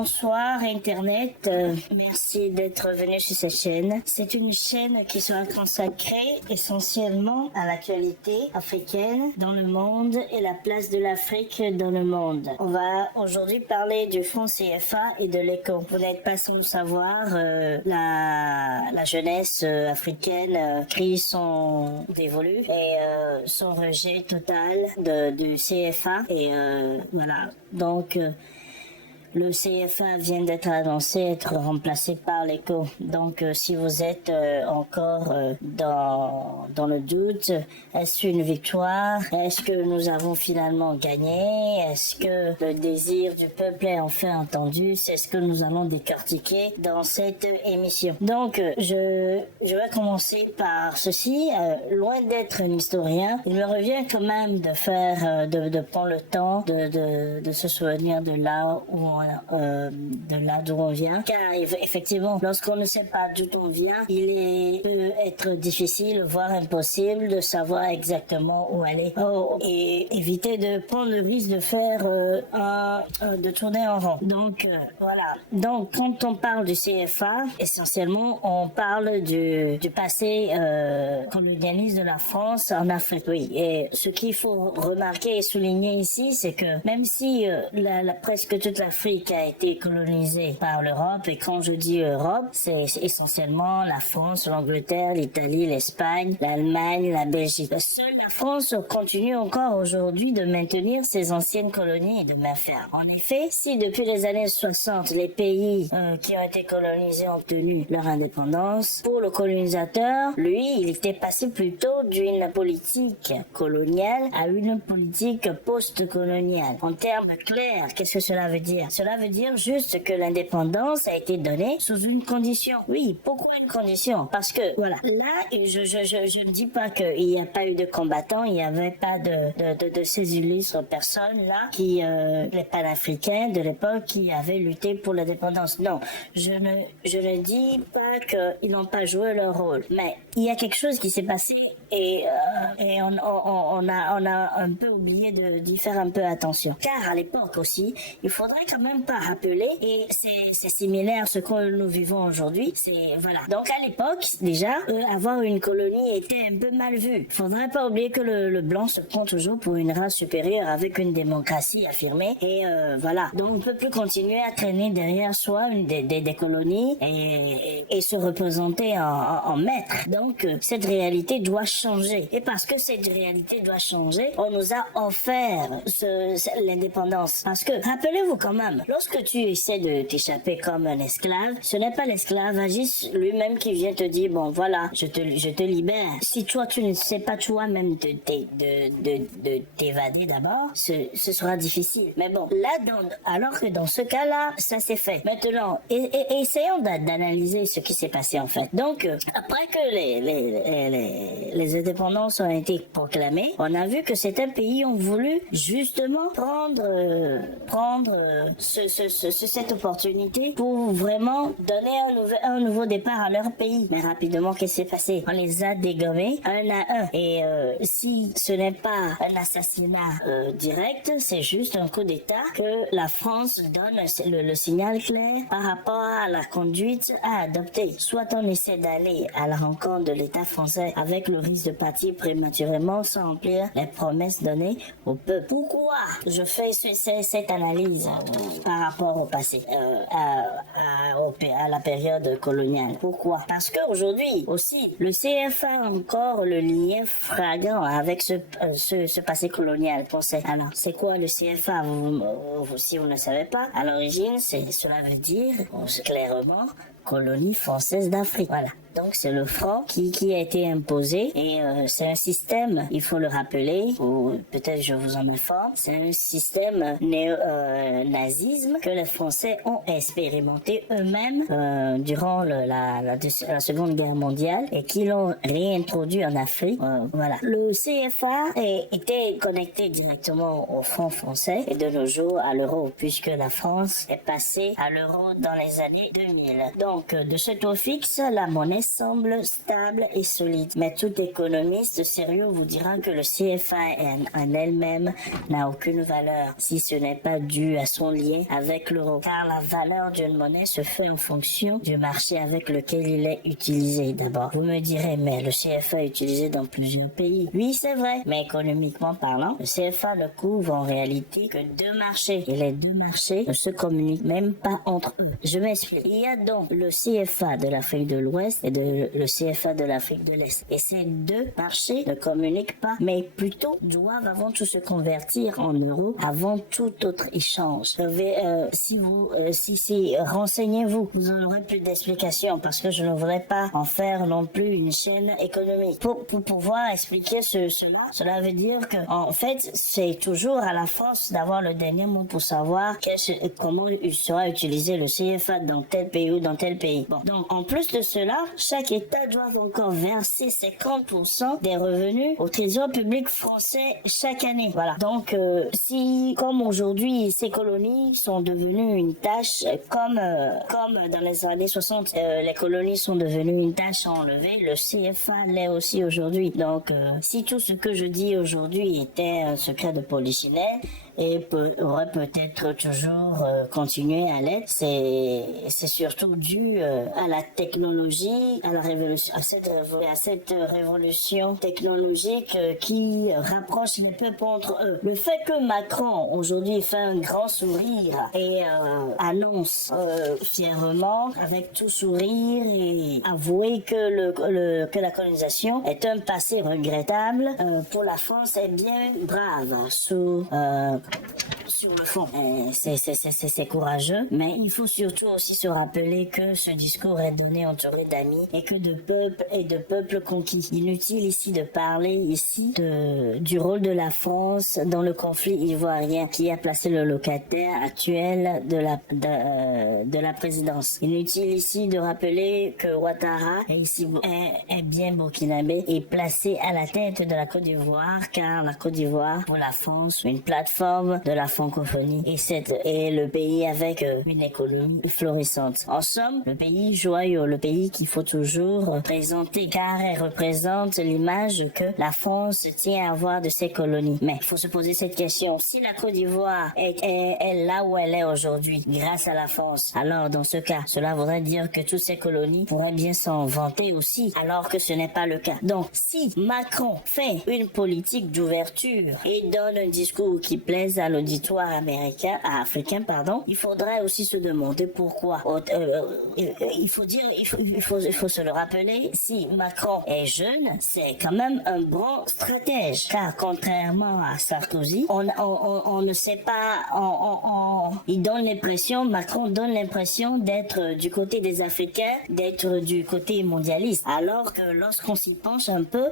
Bonsoir Internet, merci d'être venu sur cette chaîne. C'est une chaîne qui sera consacrée essentiellement à l'actualité africaine dans le monde et la place de l'Afrique dans le monde. On va aujourd'hui parler du franc CFA et de l'éco. Vous n'êtes pas sans le savoir, la jeunesse africaine crie son dévolu et son rejet total du CFA et voilà. Donc le CFA vient d'être annoncé être remplacé par l'éco. Donc, si vous êtes encore dans le doute, est-ce une victoire? Est-ce que nous avons finalement gagné? Est-ce que le désir du peuple est enfin entendu? C'est ce que nous allons décortiquer dans cette émission. Donc, je vais commencer par ceci. Loin d'être un historien, il me revient quand même de faire, de prendre le temps de se souvenir de là où d'où on vient, car effectivement, lorsqu'on ne sait pas d'où on vient, peut être difficile, voire impossible de savoir exactement où aller et éviter de prendre le risque de faire de tourner en rond. Donc voilà. Donc quand on parle du CFA, essentiellement on parle du passé colonialiste de la France en Afrique. Oui. Et ce qu'il faut remarquer et souligner ici, c'est que même si presque toute l'Afrique a été colonisée par l'Europe, et quand je dis Europe, c'est essentiellement la France, l'Angleterre, l'Italie, l'Espagne, l'Allemagne, la Belgique. Seule la France continue encore aujourd'hui de maintenir ses anciennes colonies et de main ferme. En effet, si depuis les années 60, les pays qui ont été colonisés ont obtenu leur indépendance, pour le colonisateur, lui, il était passé plutôt d'une politique coloniale à une politique post-coloniale. En termes clairs, qu'est-ce que cela veut dire? Cela veut dire juste que l'indépendance a été donnée sous une condition. Oui, pourquoi une condition? Parce que, voilà, là, je ne dis pas qu'il n'y a pas eu de combattants, il n'y avait pas de ces illustres personnes là, les panafricains de l'époque qui avaient lutté pour l'indépendance. Non, je ne dis pas qu'ils n'ont pas joué leur rôle. Mais il y a quelque chose qui s'est passé et on a un peu oublié d'y faire un peu attention. Car à l'époque aussi, il faudrait quand même pas rappeler, et c'est similaire à ce que nous vivons aujourd'hui. Voilà. Donc à l'époque, déjà, avoir une colonie était un peu mal vu. Faudrait pas oublier que le blanc se prend toujours pour une race supérieure avec une démocratie affirmée, et voilà. Donc on peut plus continuer à traîner derrière soi des colonies et se représenter en maître. Donc cette réalité doit changer. Et parce que cette réalité doit changer, on nous a offert l'indépendance. Parce que, rappelez-vous quand même, lorsque tu essaies de t'échapper comme un esclave, ce n'est pas l'esclavagiste lui-même qui vient te dire, bon voilà, je te libère. Si toi tu ne sais pas toi-même de t'évader d'abord, ce sera difficile. Mais bon, alors que dans ce cas-là, ça s'est fait. Maintenant, essayons d'analyser ce qui s'est passé en fait. Donc, après que les indépendances ont été proclamées, on a vu que certains pays ont voulu justement prendre cette opportunité pour vraiment donner un nouveau départ à leur pays. Mais rapidement, qu'est-ce qui s'est passé? On les a dégommés un à un. Et si ce n'est pas un assassinat direct, c'est juste un coup d'État que la France donne le signal clair par rapport à la conduite à adopter. Soit on essaie d'aller à la rencontre de l'État français avec le risque de partir prématurément sans remplir les promesses données au peuple. Pourquoi je fais cette analyse par rapport au passé, à la période coloniale? Pourquoi? Parce qu'aujourd'hui aussi, le CFA a encore le lien flagrant avec ce passé colonial français. Alors, c'est quoi le CFA? Si vous ne savez pas, à l'origine, cela veut dire clairement colonie française d'Afrique. Voilà. Donc c'est le franc qui a été imposé et c'est un système, il faut le rappeler, ou peut-être je vous en informe, c'est un système néo-nazisme que les Français ont expérimenté eux-mêmes durant la Seconde Guerre mondiale et qui l'ont réintroduit en Afrique. Voilà. Le CFA était connecté directement au franc français et de nos jours à l'euro puisque la France est passée à l'euro dans les années 2000. Donc de ce taux fixe, la monnaie monnaie semble stable et solide. Mais tout économiste sérieux vous dira que le CFA en elle-même n'a aucune valeur si ce n'est pas dû à son lien avec l'euro. Car la valeur d'une monnaie se fait en fonction du marché avec lequel il est utilisé d'abord. Vous me direz, mais le CFA est utilisé dans plusieurs pays. Oui, c'est vrai, mais économiquement parlant, le CFA ne couvre en réalité que deux marchés. Et les deux marchés ne se communiquent même pas entre eux. Je m'explique. Il y a donc le CFA de l'Afrique de l'Ouest et le CFA de l'Afrique de l'Est. Et ces deux marchés ne communiquent pas, mais plutôt doivent avant tout se convertir en euros avant tout autre échange. Renseignez-vous, vous en aurez plus d'explications parce que je ne voudrais pas en faire non plus une chaîne économique. Pour pouvoir expliquer cela veut dire que en fait c'est toujours à la France d'avoir le dernier mot pour savoir comment il sera utilisé le CFA dans tel pays ou dans tel pays. Bon, donc en plus de cela, chaque État doit encore verser 50% des revenus au trésor public français chaque année. Voilà. Donc si comme aujourd'hui ces colonies sont devenues une tâche comme dans les années 60 les colonies sont devenues une tâche à enlever, le CFA l'est aussi aujourd'hui. Donc si tout ce que je dis aujourd'hui était un secret de polichinelle et aurait peut-être toujours continué à l'être, c'est surtout dû à la technologie, à la révolution, à cette révolution technologique qui rapproche les peuples entre eux. Le fait que Macron aujourd'hui fait un grand sourire et annonce fièrement avec tout sourire et avouer que la colonisation est un passé regrettable pour la France est bien brave sur le fond. C'est courageux, mais il faut surtout aussi se rappeler que ce discours est donné entouré d'amis et que de peuples conquis. Inutile ici de parler du rôle de la France dans le conflit ivoirien qui a placé le locataire actuel de la présidence. Inutile ici de rappeler que Ouattara est bien burkinabé et placé à la tête de la Côte d'Ivoire car la Côte d'Ivoire pour la France une plateforme de la francophonie et le pays avec une économie florissante. En somme, le pays joyeux, le pays qu'il faut toujours présenter car elle représente l'image que la France tient à avoir de ses colonies. Mais il faut se poser cette question. Si la Côte d'Ivoire est là où elle est aujourd'hui grâce à la France, alors dans ce cas, cela voudrait dire que toutes ces colonies pourraient bien s'en vanter aussi, alors que ce n'est pas le cas. Donc, si Macron fait une politique d'ouverture et donne un discours qui plaise à l'auditoire africain, il faudrait aussi se demander pourquoi. Il faut se le rappeler, si Macron est jeune, c'est quand même un bon stratège, car contrairement à Sarkozy, on ne sait pas, Macron donne l'impression d'être du côté des Africains, d'être du côté mondialiste, alors que lorsqu'on s'y penche un peu,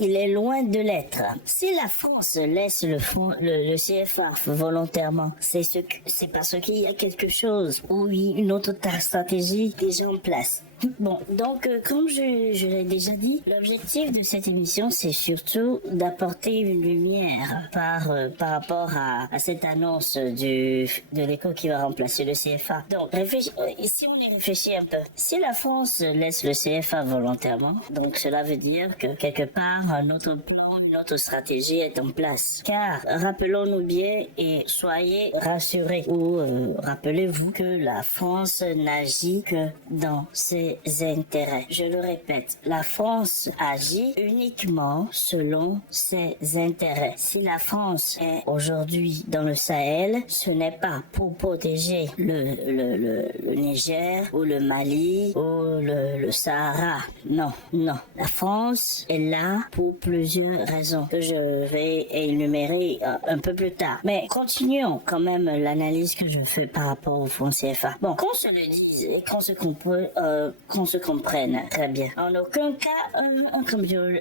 il est loin de l'être. Si la France laisse le CFA volontairement, c'est parce qu'il y a quelque chose ou une autre stratégie déjà en place. Bon, donc comme je l'ai déjà dit, l'objectif de cette émission c'est surtout d'apporter une lumière par rapport à cette annonce de l'éco qui va remplacer le CFA. Donc si on y réfléchit un peu, si la France laisse le CFA volontairement, donc cela veut dire que quelque part un autre plan, une autre stratégie est en place. Car rappelons-nous bien et soyez rassurés ou rappelez-vous que la France n'agit que dans ses intérêts. Je le répète, la France agit uniquement selon ses intérêts. Si la France est aujourd'hui dans le Sahel, ce n'est pas pour protéger le Niger ou le Mali ou le Sahara. Non. La France est là pour plusieurs raisons que je vais énumérer un peu plus tard. Mais continuons quand même l'analyse que je fais par rapport au fonds CFA. Bon, qu'on se le dise et qu'on se comprenne très bien. En aucun cas,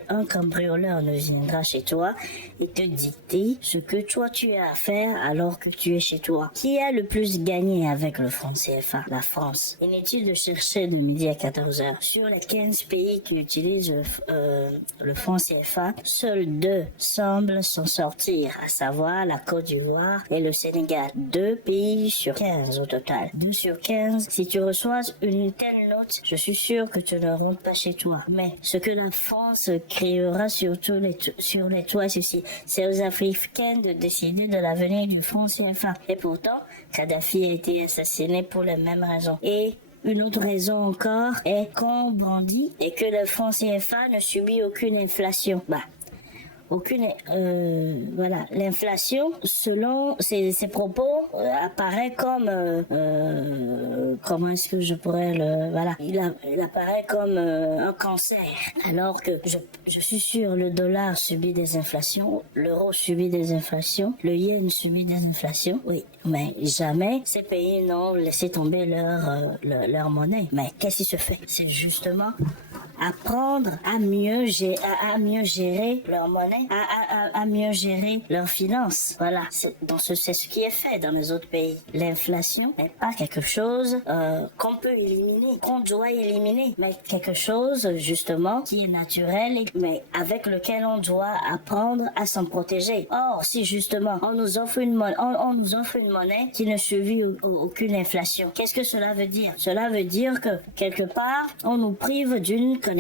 un cambrioleur ne viendra chez toi et te dicter ce que toi tu as à faire alors que tu es chez toi. Qui a le plus gagné avec le fonds CFA? La France. Inutile de chercher de midi à 14h. Sur les 15 pays qui utilisent le fonds CFA, seuls 2 semblent s'en sortir, à savoir la Côte d'Ivoire et le Sénégal. 2 pays sur 15 au total. 2 sur 15. Si tu reçois une telle note honte, je suis sûr que tu ne rentres pas chez toi. Mais ce que la France créera sur les toits, c'est aux Africains de décider de l'avenir du franc CFA. Et pourtant, Kadhafi a été assassiné pour les mêmes raisons. Et une autre raison encore est qu'on brandit et que le franc CFA ne subit aucune inflation. Voilà, l'inflation, selon ses propos, apparaît comme comment est-ce que je pourrais il apparaît comme un cancer, alors que je suis sûr le dollar subit des inflations, l'euro subit des inflations, le yen subit des inflations, oui, mais jamais ces pays n'ont laissé tomber leur monnaie. Mais qu'est-ce qui se fait? C'est justement apprendre à mieux gérer leur monnaie, à mieux gérer leurs finances. Voilà, c'est ce qui est fait dans les autres pays. L'inflation n'est pas quelque chose qu'on peut éliminer, qu'on doit éliminer, mais quelque chose justement qui est naturel, mais avec lequel on doit apprendre à s'en protéger. Or, si justement on nous offre une monnaie qui ne subit aucune inflation, qu'est-ce que cela veut dire? Cela veut dire que quelque part on nous prive d'une connaissance.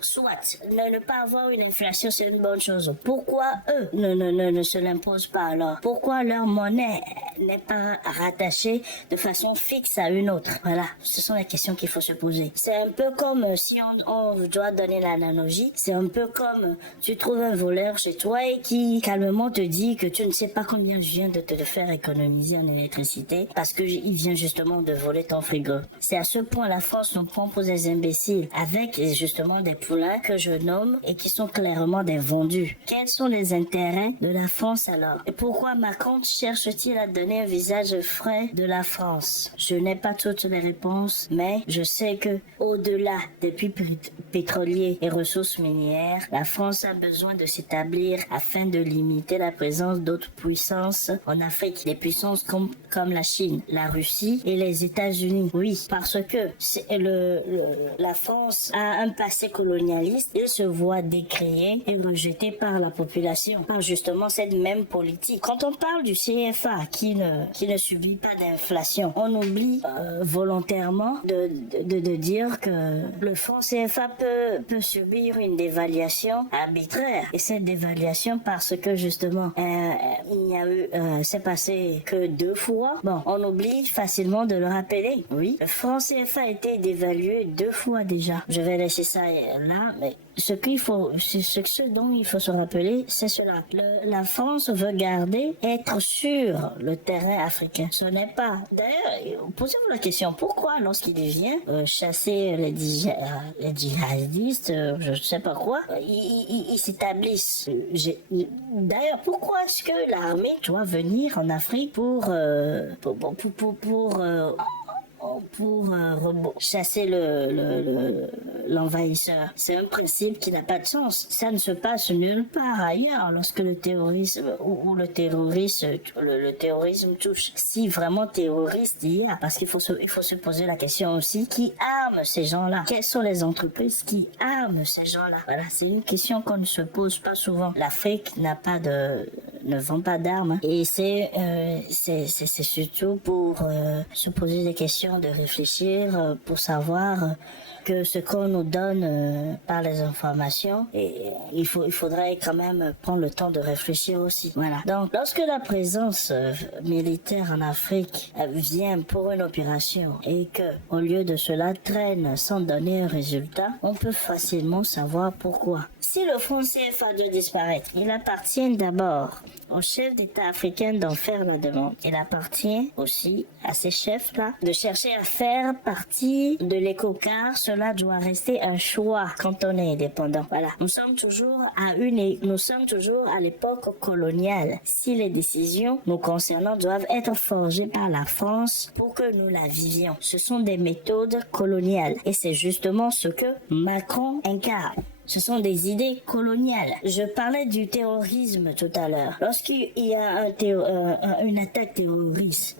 Soit ne pas avoir une inflation, c'est une bonne chose. Pourquoi eux ne se l'imposent pas alors? Pourquoi leur monnaie n'est pas rattachée de façon fixe à une autre? Voilà, ce sont les questions qu'il faut se poser. C'est un peu comme si on doit donner l'analogie, c'est un peu comme tu trouves un voleur chez toi et qui calmement te dit que tu ne sais pas combien je viens de te faire économiser en électricité parce que il vient justement de voler ton frigo. C'est à ce point la France nous prend pour des imbéciles avec justement des poulains que je nomme et qui sont clairement des vendus. Quels sont les intérêts de la France alors? Et pourquoi Macron cherche-t-il à donner un visage frais de la France? Je n'ai pas toutes les réponses, mais je sais que au-delà des puits pétroliers et ressources minières, la France a besoin de s'établir afin de limiter la présence d'autres puissances en Afrique. Des puissances comme la Chine, la Russie et les États-Unis. Oui, parce que la France a un passé colonialiste, il se voit décrié et rejeté par la population, par justement cette même politique. Quand on parle du CFA qui ne subit pas d'inflation, on oublie volontairement de dire que le franc CFA peut subir une dévaluation arbitraire. Et cette dévaluation parce que justement il n'y a eu c'est passé que 2 fois. Bon, on oublie facilement de le rappeler. Oui, le franc CFA a été dévalué 2 fois déjà. Je vais laisser ça là, mais ce dont il faut se rappeler, c'est cela. La France veut être sur le terrain africain. Ce n'est pas. D'ailleurs, posez-vous la question, pourquoi lorsqu'il vient chasser les djihadistes, je ne sais pas quoi, ils s'établissent. D'ailleurs, pourquoi est-ce que l'armée doit venir en Afrique pour chasser l'envahisseur? C'est un principe qui n'a pas de sens. Ça ne se passe nulle part ailleurs lorsque le terrorisme ou le terrorisme touche. Si vraiment terroriste il y a, parce qu'il faut se poser la question aussi, qui arme ces gens-là? Quelles sont les entreprises qui arment ces gens-là? Voilà, c'est une question qu'on ne se pose pas souvent. L'Afrique ne vend pas d'armes, et c'est surtout pour se poser des questions, de réfléchir, pour savoir que ce qu'on nous donne par les informations, et il faudrait quand même prendre le temps de réfléchir aussi. Voilà. Donc, lorsque la présence militaire en Afrique vient pour une opération et que, au lieu de cela, traîne sans donner un résultat, on peut facilement savoir pourquoi. Si le franc CFA doit disparaître, il appartient d'abord aux chefs d'État africains d'en faire la demande. Il appartient aussi à ces chefs-là de chercher à faire partie de l'éco-car. Cela doit rester un choix quand on est indépendant. Voilà. Nous sommes toujours à l'époque coloniale. Si les décisions nous concernant doivent être forgées par la France pour que nous la vivions, ce sont des méthodes coloniales. Et c'est justement ce que Macron incarne. Ce sont des idées coloniales. Je parlais du terrorisme tout à l'heure. Lorsqu'il y a une attaque terroriste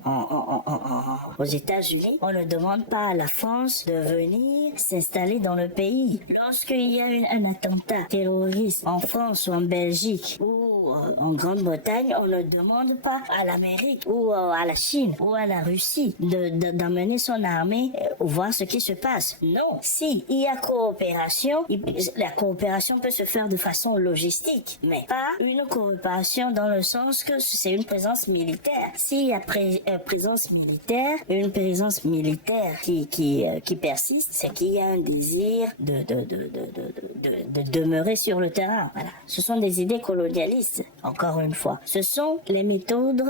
aux États-Unis, on ne demande pas à la France de venir s'installer dans le pays. Lorsqu'il y a un attentat terroriste en France ou en Belgique ou ou en Grande-Bretagne, on ne demande pas à l'Amérique ou à la Chine ou à la Russie d'emmener son armée voir ce qui se passe. Non. Si il y a coopération, la coopération peut se faire de façon logistique, mais pas une coopération dans le sens que c'est une présence militaire. S'il y a présence militaire, une présence militaire qui persiste, c'est qu'il y a un désir de demeurer sur le terrain. Voilà. Ce sont des idées colonialistes, encore une fois. Ce sont les méthodes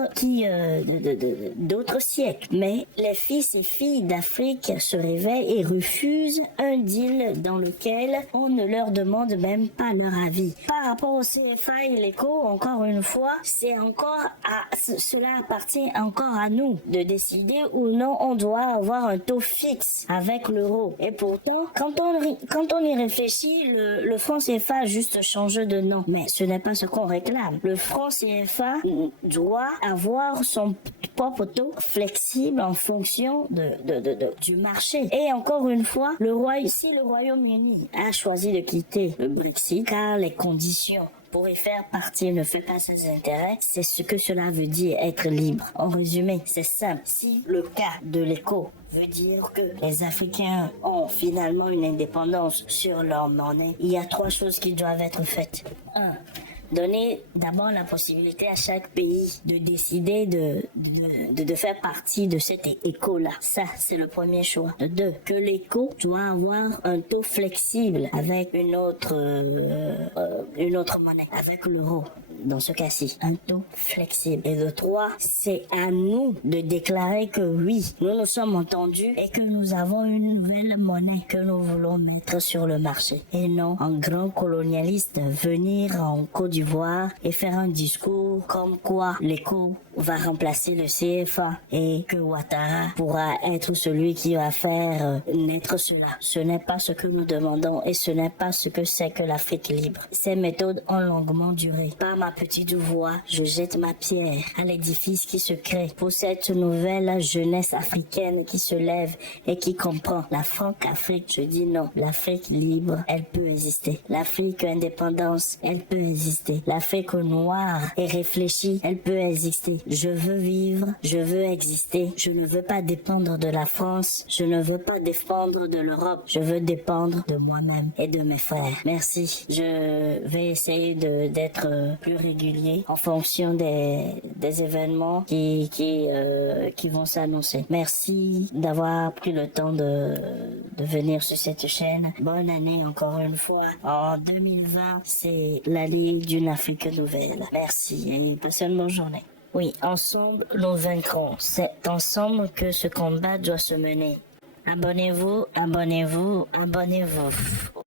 d'autres siècles. Mais les fils et filles d'Afrique se réveillent et refusent un deal dans lequel on ne leur demande même pas leur avis. Par rapport au CFA et l'ECO, encore une fois, cela appartient encore à nous de décider ou non on doit avoir un taux fixe avec l'euro. Et pourtant, quand on y réfléchit, le franc CFA a juste changé de nom. Mais ce n'est pas ce qu'on réclame. Le franc CFA doit avoir son propre taux flexible en fonction du marché. Et encore une fois, si le Royaume-Uni a choisi de quitter le Brexit, car les conditions pour y faire partie ne fait pas ses intérêts, c'est ce que cela veut dire être libre. En résumé, c'est simple. Si le cas de l'ECO veut dire que les Africains ont finalement une indépendance sur leur monnaie, il y a 3 choses qui doivent être faites. 1. Donner d'abord la possibilité à chaque pays de décider de faire partie de cet éco-là. Ça, c'est le premier choix. 2. Que l'éco doit avoir un taux flexible avec une autre monnaie, avec l'euro. Dans ce cas-ci, un taux flexible. Et 3, c'est à nous de déclarer que oui, nous nous sommes entendus et que nous avons une nouvelle monnaie que nous voulons mettre sur le marché. Et non, un grand colonialiste venir en Côte d'Ivoire et faire un discours comme quoi l'éco va remplacer le CFA et que Ouattara pourra être celui qui va faire naître cela. Ce n'est pas ce que nous demandons et ce n'est pas ce que c'est que l'Afrique libre. Ces méthodes ont longuement duré. Par ma petite voix, je jette ma pierre à l'édifice qui se crée pour cette nouvelle jeunesse africaine qui se lève et qui comprend. La Franc-Afrique, je dis non. L'Afrique libre, elle peut exister. L'Afrique indépendance, elle peut exister. L'Afrique noire et réfléchie, elle peut exister. Je veux vivre, je veux exister. Je ne veux pas dépendre de la France. Je ne veux pas dépendre de l'Europe. Je veux dépendre de moi-même et de mes frères. Merci. Je vais essayer d'être plus régulier en fonction des événements qui vont s'annoncer. Merci d'avoir pris le temps de venir sur cette chaîne. Bonne année encore une fois. En 2020, c'est l'année d'une Afrique nouvelle. Merci et passez une bonne journée. Oui, ensemble, nous vaincrons. C'est ensemble que ce combat doit se mener. Abonnez-vous, abonnez-vous, abonnez-vous.